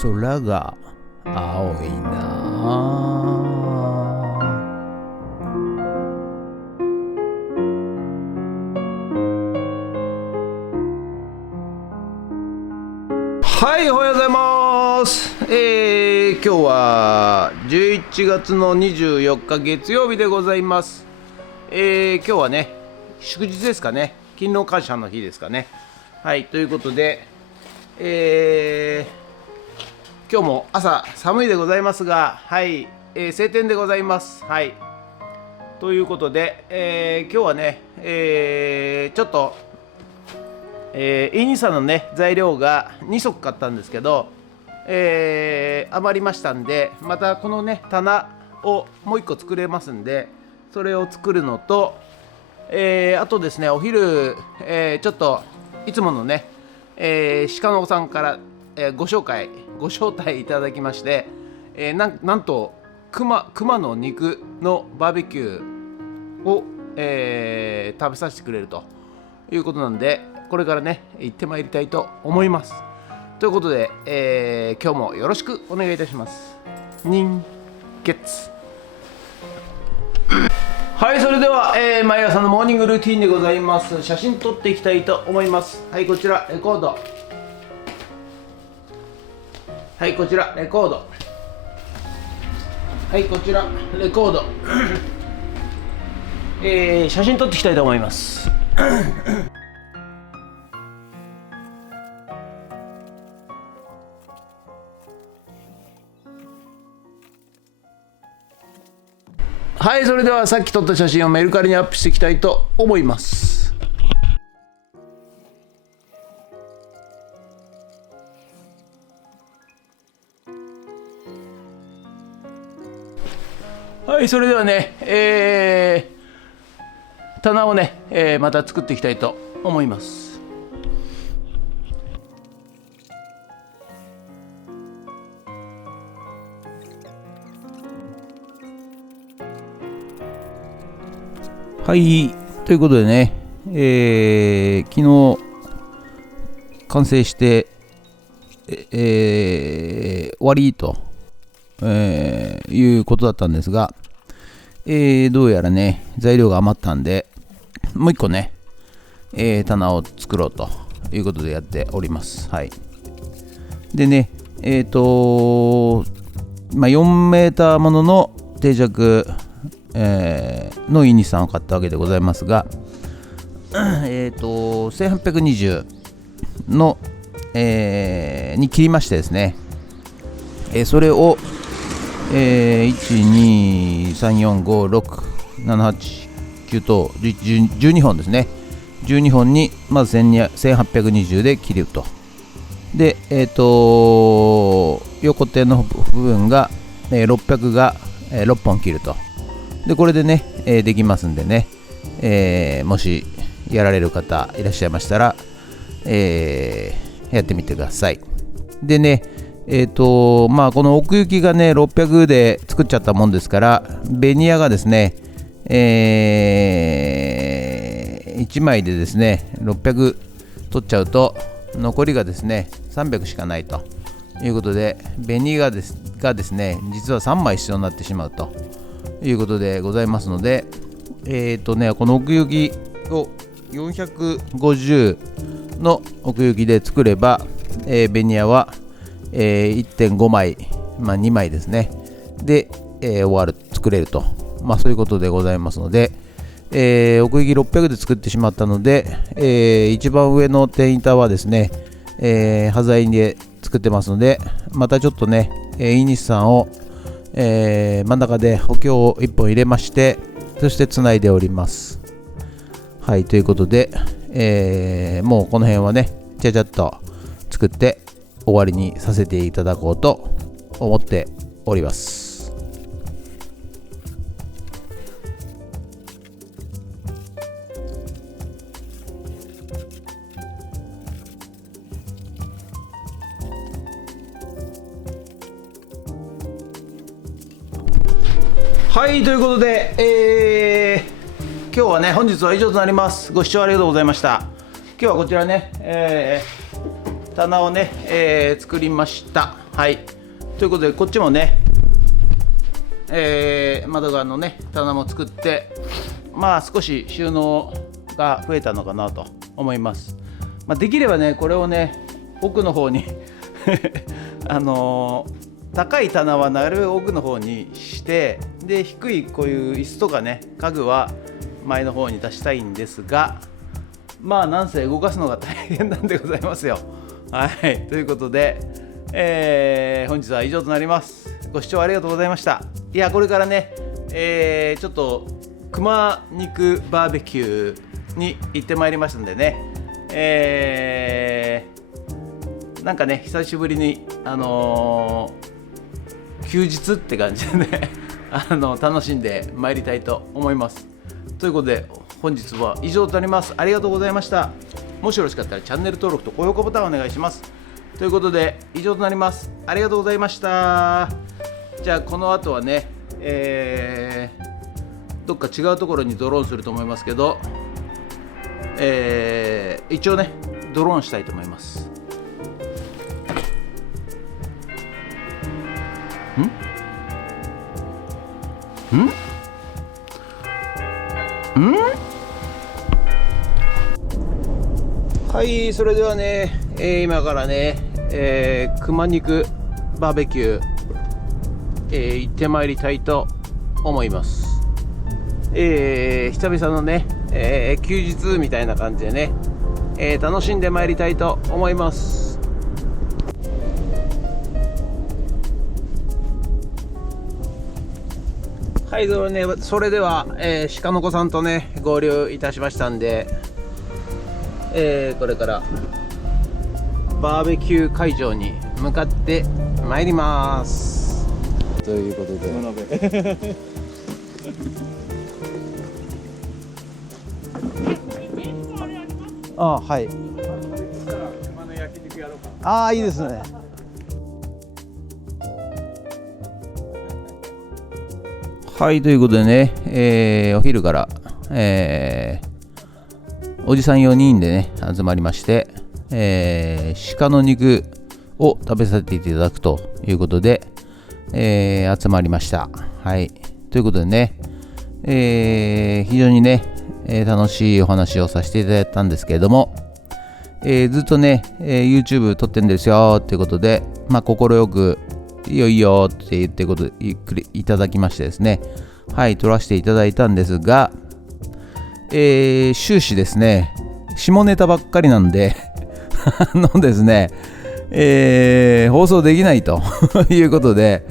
空が青いな。はい、おはようございます。今日は11月の24日月曜日でございます。今日はね、祝日ですかね。勤労感謝の日ですかね。はい、ということで、今日も朝寒いでございますが、はい、晴天でございます。はい。ということで、今日はね、ちょっと、イニサのね材料が2足買ったんですけど、余りましたんで、またこのね棚をもう1個作れますんで、それを作るのと、あとですね、お昼、ちょっといつものね、鹿野さんから、ご招待いただきまして、なんと熊の肉のバーベキューを、食べさせてくれるということなんで、これからね行ってまいりたいと思います。ということで、今日もよろしくお願いいたします。人月はい、それでは、毎朝のモーニングルーティンでございます。写真撮っていきたいと思います。はい、こちらレコード。はい、こちらレコード。はい、こちらレコード。写真撮っていきたいと思います。はい、それではさっき撮った写真をメルカリにアップしていきたいと思います。はい、それではね、棚をね、また作っていきたいと思います。はい、ということでね、昨日完成して、終わりと、いうことだったんですが、どうやらね材料が余ったんで、もう一個ね、棚を作ろうということでやっております。はい。でね、4メーターものの定着、のイニさんを買ったわけでございますが、1820の、に切りましてですね、それを、1,2,3,4,5,6,7,8,9と12本ですね。12本にまず1820で切ると。で、横手の部分が、600が、6本切ると。で、これでね、できますんでね、もしやられる方いらっしゃいましたら、やってみてください。でね、この奥行きがね600で作っちゃったもんですから、ベニヤがですね、1枚でですね600取っちゃうと、残りがですね300しかないということで、ベニヤがですね実は3枚必要になってしまうということでございますので、この奥行きを450の奥行きで作れば、ベニヤは、1.5 枚、2枚ですねで、作れると、そういうことでございますので、奥行き600で作ってしまったので、一番上の天板はですね、端材で作ってますので、またちょっとね、イニスさんを、真ん中で補強を1本入れまして、そしてつないでおります。はい、ということで、もうこの辺はねちゃちゃっと作って終わりにさせていただこうと思っております。はい、ということで、今日はね本日は以上となります。ご視聴ありがとうございました。今日はこちらね、棚をね、作りました。はい、ということでこっちもね、窓側のね棚も作って、まあ少し収納が増えたのかなと思います。できればねこれをね奥の方に高い棚はなるべく奥の方にして、で低いこういう椅子とかね家具は前の方に出したいんですが、なんせ動かすのが大変なんでございますよ。はい、ということで、本日は以上となります。ご視聴ありがとうございました。いやこれからね、ちょっと熊肉バーベキューに行ってまいりますんでね、なんかね久しぶりに休日って感じでね楽しんでまいりたいと思います。ということで本日は以上となります。ありがとうございました。もしよろしかったらチャンネル登録と高評価ボタンをお願いします。ということで以上となります。ありがとうございました。じゃあこの後はね、どっか違うところにドローンすると思いますけど、一応ねドローンしたいと思います。はい、それではね、今からね、熊肉バーベキュー、行ってまいりたいと思います。久々のね、休日みたいな感じでね、楽しんでまいりたいと思います。はい、それでは、鹿の子さんとね合流いたしましたんで、これからバーベキュー会場に向かってまいります。ということではい。いいですね。はい、ということでね、お昼から、おじさん4人でね集まりまして、鹿の肉を食べさせていただくということで、集まりました。はい、ということでね、非常にね、楽しいお話をさせていただいたんですけれども、ずっとね、YouTube 撮ってんですよっていうことで、快くいいよいいよって言ってこといただきましてですね、はい、撮らせていただいたんですが、終始ですね下ネタばっかりなんでですね、放送できないということで、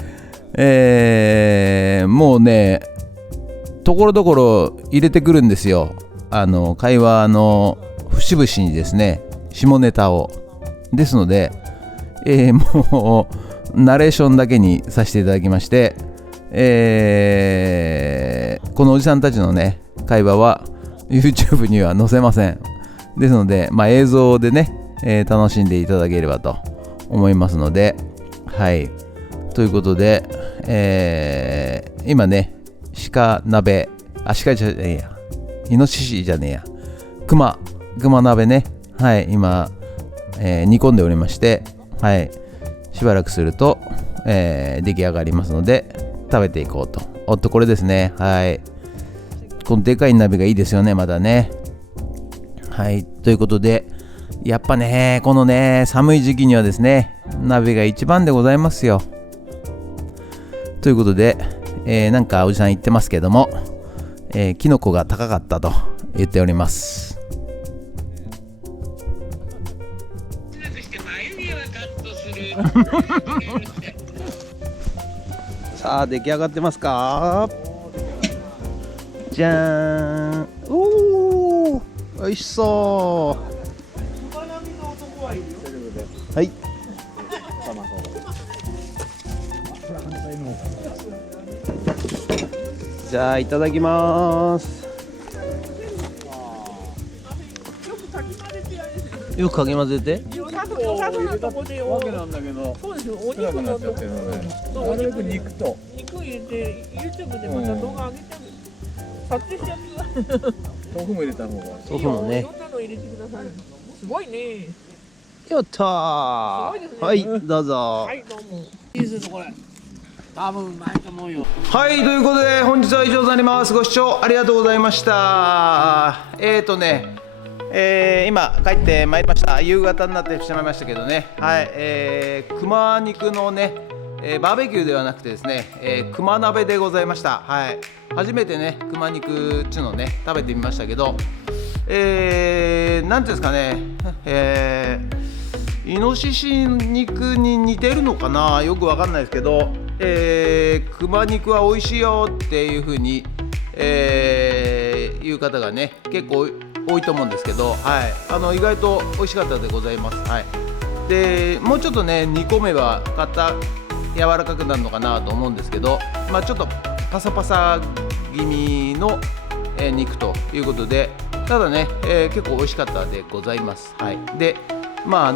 もうねところどころ入れてくるんですよ。会話の節々にですね下ネタを。ですので、もうナレーションだけにさせていただきまして、このおじさんたちのね会話は YouTube には載せません。ですので、映像でね、楽しんでいただければと思いますので、はい、ということで、今ね鹿鍋、鹿じゃねえや、イノシシじゃねえや、熊鍋ね、はい、今、煮込んでおりまして、はい、しばらくすると、出来上がりますので食べていこうと。これですね。はい、このでかい鍋がいいですよね、まだね。はい、ということでやっぱねこのね寒い時期にはですね鍋が一番でございますよ。ということで、なんかおじさん言ってますけども、キノコが高かったと言っております。さあ出来上がってますか？じゃーん。おー、おいしそう。はい。じゃあいただきます。よくかき混ぜて。わけなんだけど、そうですよ。お肉のところ、なるべく肉入れて YouTube でまた動画上げて撮影しちゃってください。豆腐も入れた方が。豆腐もね。いろんなの入れてください。すごいね。やったー。すごいですねはい、どうぞ。はいどうもいいですねこれ多分うまいと思うよはい、ということで本日は以上となります。ご視聴ありがとうございました。今帰ってまいりました。夕方になってしまいましたけどね、はい、熊肉のね、バーベキューではなくてですね、熊鍋でございました。はい、初めてね熊肉っていうのをね食べてみましたけど、なんていうんですかね、イノシシ肉に似てるのかな、よくわかんないですけど、熊肉は美味しいよっていう風に、いう方がね結構多いと思うんですけど、はい、意外と美味しかったでございます。はい、でもうちょっとね煮込めば柔らかくなるのかなと思うんですけど、まあ、ちょっとパサパサ気味の、肉ということで、ただね、結構美味しかったでございます。はい、でまあ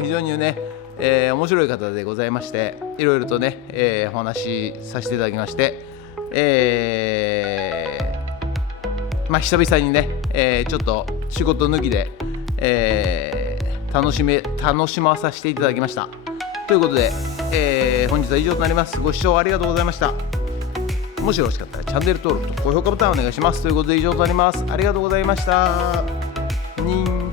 非常にね、面白い方でございまして、いろいろとね、お話しさせていただきまして、まあ久々にね、ちょっと仕事抜きで、楽しまさせていただきました。ということで、本日は以上となります。ご視聴ありがとうございました。もしよろしかったらチャンネル登録と高評価ボタンをお願いします。ということで以上となります。ありがとうございました。にん